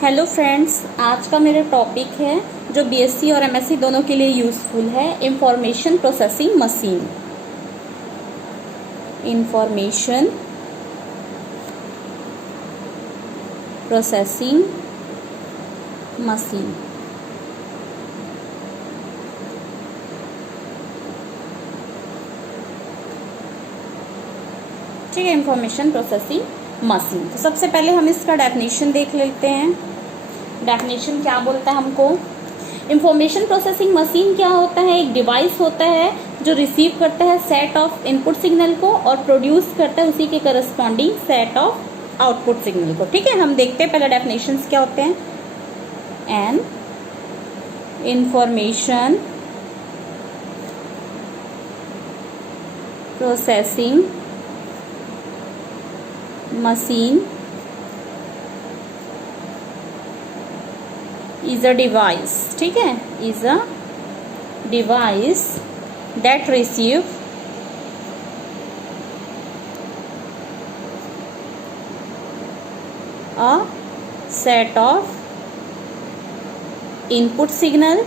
Hello friends, आज का मेरा टॉपिक है जो बीएससी और एमएससी दोनों के लिए यूज़फुल है, information processing machine. Information processing machine. ठीक है, इंफॉर्मेशन प्रोसेसिंग मशीन। तो सबसे पहले हम इसका डेफिनेशन देख लेते हैं। डेफिनेशन क्या बोलता है हमको? इंफॉर्मेशन प्रोसेसिंग मशीन क्या होता है? एक डिवाइस होता है जो रिसीव करता है सेट ऑफ इनपुट सिग्नल को और प्रोड्यूस करता है उसी के corresponding set of output signal को। ठीक है, हम देखते हैं पहले डेफिनेशंस क्या होते हैं। An information processing machine is a device, ठीक है, is a device that receive a set of input signal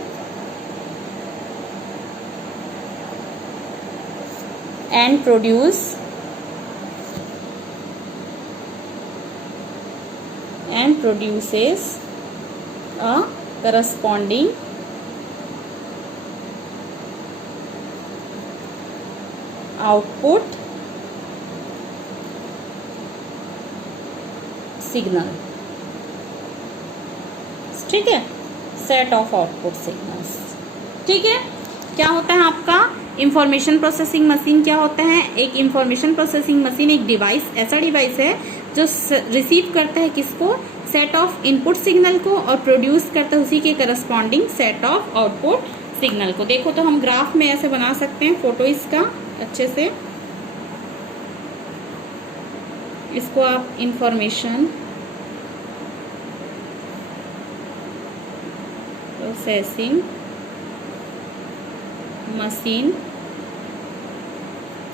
and produces a corresponding output signal। ठीक है, सेट ऑफ आउटपुट सिग्नल्स। ठीक है, क्या होता है आपका इंफॉर्मेशन प्रोसेसिंग मशीन? क्या होता है? एक इंफॉर्मेशन प्रोसेसिंग मशीन एक डिवाइस, ऐसा डिवाइस है जो रिसीव करता है किसको? सेट ऑफ इनपुट सिग्नल को और प्रोड्यूस करता है उसी के corresponding set of output signal को। देखो तो हम ग्राफ में ऐसे बना सकते हैं फोटो इसका अच्छे से। इसको आप इंफॉर्मेशन प्रोसेसिंग मशीन,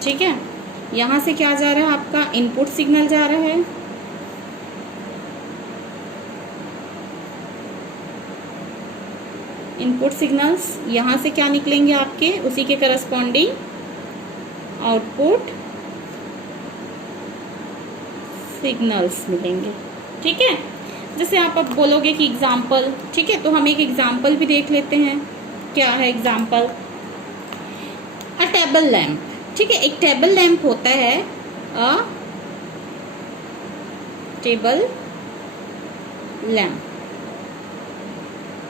ठीक है, यहां से क्या जा रहा है आपका? इनपुट सिग्नल जा रहा है, इनपुट सिग्नल्स यहां से क्या निकलेंगे आपके? उसी के करस्पॉन्डिंग आउटपुट सिग्नल्स मिलेंगे। ठीक है, जैसे आप अब बोलोगे कि एग्जाम्पल, ठीक है, तो हम एक एग्जाम्पल भी देख लेते हैं। क्या है एग्जाम्पल? अ टेबल लैम्प। ठीक है, एक टेबल लैम्प होता है, अ टेबल लैम्प।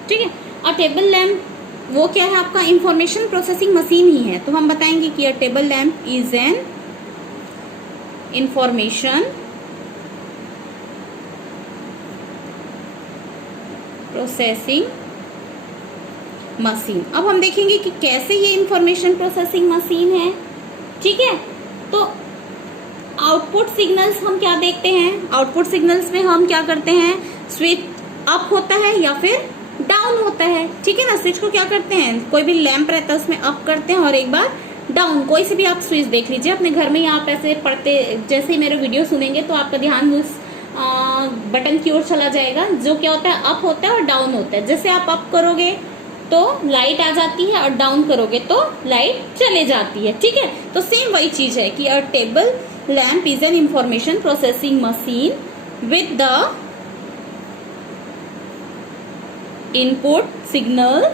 ठीक है, अ टेबल लैम्प वो क्या है आपका? इंफॉर्मेशन प्रोसेसिंग मशीन ही है। तो हम बताएंगे कि अ table lamp is an information processing machine. अब हम देखेंगे कि कैसे ये इंफॉर्मेशन प्रोसेसिंग मशीन है। ठीक है, तो आउटपुट सिग्नल्स हम क्या देखते हैं? आउटपुट सिग्नल्स में हम क्या करते हैं? स्विच अप होता है या फिर डाउन होता है। ठीक है ना, स्विच को क्या करते हैं? कोई भी लैंप रहता है उसमें अप करते हैं और एक बार डाउन। कोई से भी आप स्विच देख लीजिए अपने घर में, आप ऐसे पढ़ते जैसे ही मेरे वीडियो सुनेंगे तो आपका ध्यान उस बटन की ओर चला जाएगा जो क्या होता है? अप होता है और डाउन होता है। जैसे आप अप करोगे तो लाइट आ जाती है और डाउन करोगे तो लाइट चले जाती है। ठीक है, तो सेम वही चीज है कि अ table lamp is an information processing machine with the input signal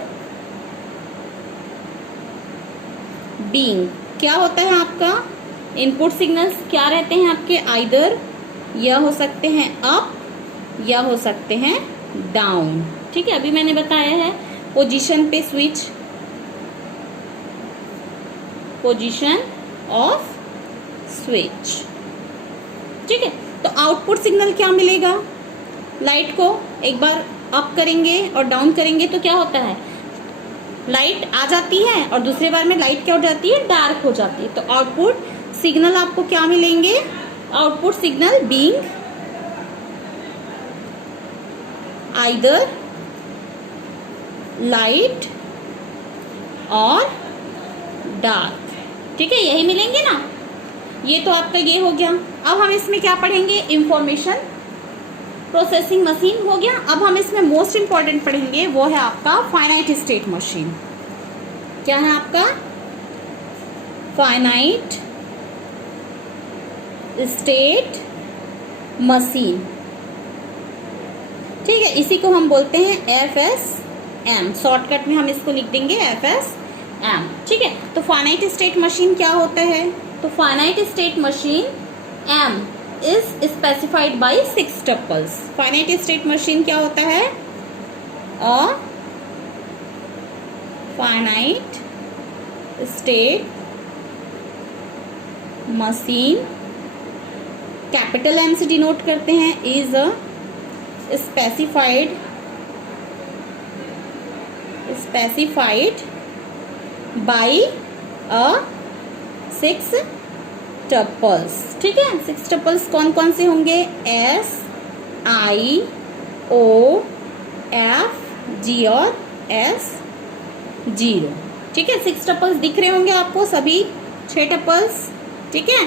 being. क्या होता है आपका? इनपुट सिग्नल्स क्या रहते हैं आपके? आइदर या हो सकते हैं अप या हो सकते हैं डाउन। ठीक है, अभी मैंने बताया है पोजीशन पे स्विच, पोजीशन ऑफ स्विच। ठीक है, तो आउटपुट सिग्नल क्या मिलेगा? लाइट को एक बार अप करेंगे और डाउन करेंगे तो क्या होता है? लाइट आ जाती है और दूसरे बार में लाइट क्या हो जाती है? डार्क हो जाती है। तो आउटपुट सिग्नल आपको क्या मिलेंगे? Output signal being either light और डार्क। ठीक है, यही मिलेंगे ना। ये तो आपका ये हो गया। अब हम इसमें क्या पढ़ेंगे? इंफॉर्मेशन प्रोसेसिंग मशीन हो गया। अब हम इसमें मोस्ट इंपॉर्टेंट पढ़ेंगे, वो है आपका फाइनाइट स्टेट मशीन। क्या है आपका? Finite state machine. ठीक है, इसी को हम बोलते हैं FSM। शॉर्टकट में हम इसको लिख देंगे FSM। ठीक है, तो फाइनाइट स्टेट मशीन क्या होता है? तो finite state machine M is specified by 6 tuples। Finite state machine क्या होता है? A finite state machine, capital M से डिनोट करते हैं, is a specified by a 6 tuples. ठीक है, 6 टपल्स कौन कौन से होंगे? S, I, O, F, G और S 0। ठीक है, 6 टपल्स दिख रहे होंगे आपको सभी, 6 टपल्स। ठीक है,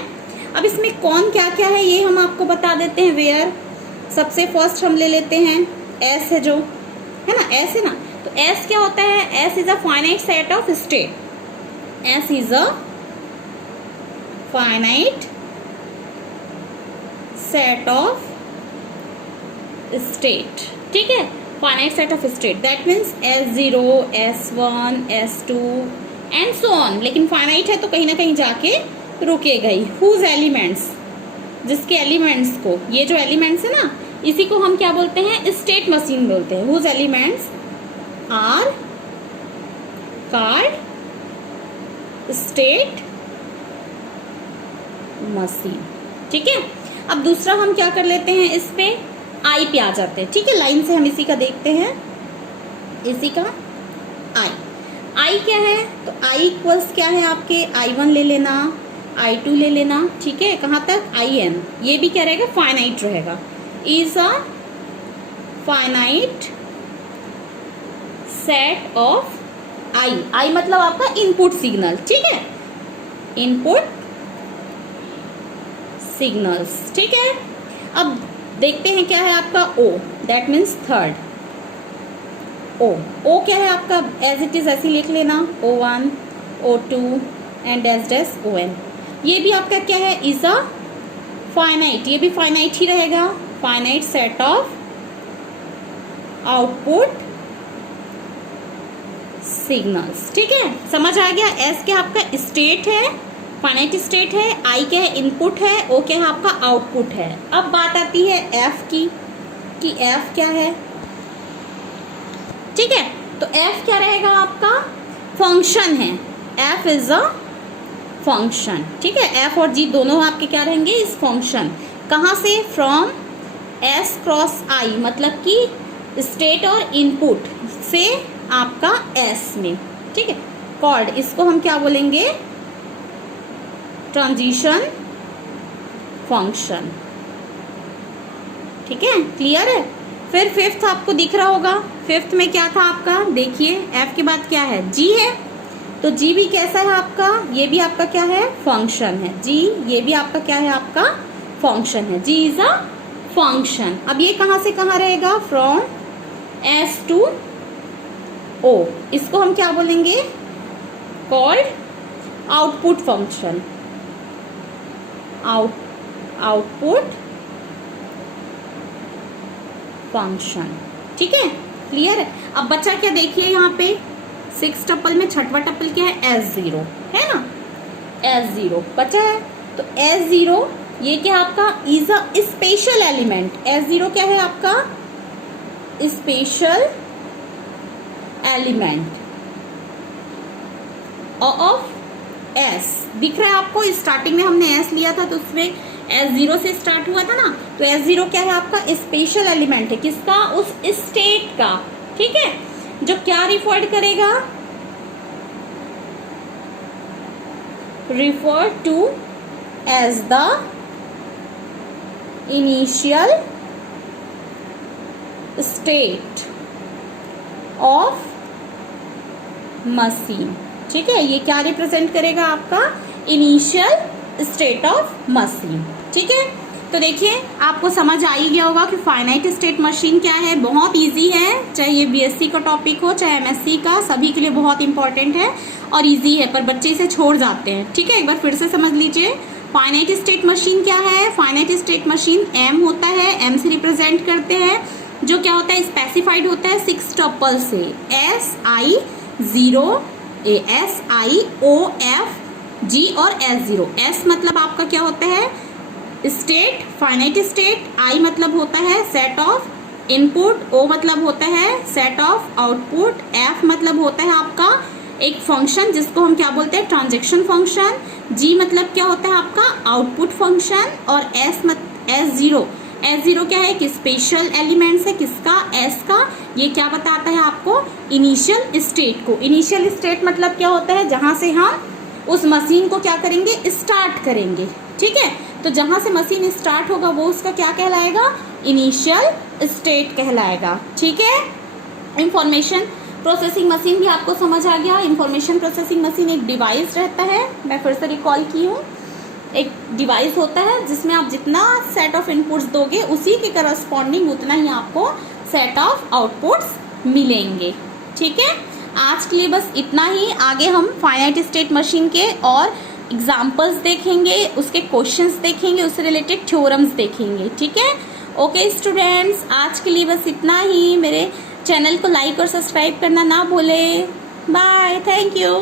अब इसमें कौन क्या क्या है ये हम आपको बता देते हैं। वेयर सबसे फर्स्ट हम ले लेते हैं S है, जो है ना, S है ना, तो S क्या होता है? S is a finite set of state. S is a finite set of state. ठीक है, finite set of state, that means S0, S1, S2 and so on. लेकिन फाइनाइट है तो कहीं ना कहीं जाके रुकेगा ही। हुज एलिमेंट्स, जिसके एलिमेंट्स को, ये जो एलिमेंट्स है ना, इसी को हम क्या बोलते हैं? स्टेट मशीन बोलते हैं। Whose elements are called state machine. ठीक है, अब दूसरा हम क्या कर लेते हैं, इस पे आई पे आ जाते हैं। ठीक है, लाइन से हम इसी का देखते हैं, इसी का आई क्या है? तो आई इक्वल्स क्या है आपके? I1 ले लेना, I2 ले लेना। ठीक है, कहाँ तक? IN। ये भी क्या रहेगा? फाइनाइट रहेगा। Is a finite set of I मतलब आपका इनपुट सिग्नल। ठीक है, इनपुट सिग्नल्स। ठीक है, अब देखते हैं क्या है आपका O, that means third. O क्या है आपका? एज इट इज ऐसे लिख लेना, O1, O2 and dash dash ON। ये भी आपका क्या है? इज अ फाइनाइट, ये भी फाइनाइट ही रहेगा, finite set of output signals. ठीक है, समझ आ गया? S क्या आपका? स्टेट है, फाइनाइट स्टेट है। I क्या है? इनपुट है। O क्या है आपका? आउटपुट है। अब बात आती है F की, कि F क्या है? ठीक है, तो F क्या रहेगा आपका? फंक्शन है। F is a function. ठीक है, F और G दोनों आपके क्या रहेंगे? इस फंक्शन। कहाँ से? फ्रॉम S क्रॉस I, मतलब कि स्टेट और इनपुट से आपका S में। ठीक है, कॉल्ड, इसको हम क्या बोलेंगे? Transition function. ठीक है, क्लियर है? फिर फिफ्थ आपको दिख रहा होगा, फिफ्थ में क्या था आपका? देखिए, F के बाद क्या है? G है, तो G भी कैसा है आपका? ये भी आपका क्या है? फंक्शन है। G ये भी आपका क्या है? आपका फंक्शन है। G is a function. अब ये कहाँ से कहाँ रहेगा? From S to O। इसको हम क्या बोलेंगे? Called output function. Output function. ठीक है, क्लियर है? अब बचा क्या? देखिए यहाँ पे 6 टपल में छठवा टपल क्या है? S0 है ना, S0 बचा है। तो S0 ये क्या आपका? Is a special element. S0 क्या है आपका? Special element of S। दिख रहा है आपको? स्टार्टिंग में हमने S लिया था तो उसमें S0 से स्टार्ट हुआ था ना, तो S0 क्या है आपका? स्पेशल एलिमेंट है। किसका? उस स्टेट का। ठीक है, जो क्या रिफर्ड करेगा? Refer to as the initial state of machine. ठीक है, ये क्या रिप्रेजेंट करेगा? आपका इनिशियल स्टेट ऑफ मशीन। ठीक है, तो देखिए आपको समझ आ ही गया होगा कि फाइनाइट स्टेट मशीन क्या है। बहुत इजी है, चाहे ये बीएससी का टॉपिक हो चाहे एमएससी का, सभी के लिए बहुत इंपॉर्टेंट है और इजी है, पर बच्चे इसे छोड़ जाते हैं। ठीक है, एक बार फिर से समझ लीजिए। फाइनाइट स्टेट मशीन क्या है? फाइनाइट स्टेट मशीन एम होता है, एम से रिप्रेजेंट करते हैं, जो क्या होता है स्पेसिफाइड होता है 6 टपल से, SI0 SIOFG और S0। S मतलब आपका क्या होता है स्टेट, फाइनाइट स्टेट। I मतलब होता है सेट ऑफ इनपुट, O मतलब होता है सेट ऑफ आउटपुट, F मतलब होता है आपका एक फंक्शन जिसको हम क्या बोलते हैं ट्रांजैक्शन फंक्शन, G मतलब क्या होता है आपका आउटपुट फंक्शन, और S0 क्या है एक स्पेशल एलिमेंट्स है किसका, S का। ये क्या बताता है आपको इनिशियल स्टेट को। इनिशियल स्टेट मतलब क्या होता है जहां से हम उस मशीन को क्या करेंगे स्टार्ट करेंगे। ठीक है, तो जहां से मशीन स्टार्ट होगा वो उसका क्या कहलाएगा इनिशियल स्टेट कहलाएगा। ठीक है, इंफॉर्मेशन प्रोसेसिंग मशीन भी आपको समझ आ गया। इंफॉर्मेशन प्रोसेसिंग मशीन एक डिवाइस रहता है, मैं फिर से रिकॉल की हूँ, एक डिवाइस होता है जिसमें आप जितना सेट ऑफ इनपुट्स दोगे उसी के करस्पॉन्डिंग उतना ही आपको सेट ऑफ आउटपुट्स मिलेंगे। ठीक है, आज के लिए बस इतना ही। आगे हम फाइनाइट स्टेट मशीन के और एग्जाम्पल्स देखेंगे, उसके क्वेश्चंस देखेंगे, उससे रिलेटेड थ्योरम्स देखेंगे। ठीक है, ओके स्टूडेंट्स, आज के लिए बस इतना ही। मेरे चैनल को लाइक और सब्सक्राइब करना ना भूलें। Bye, thank you.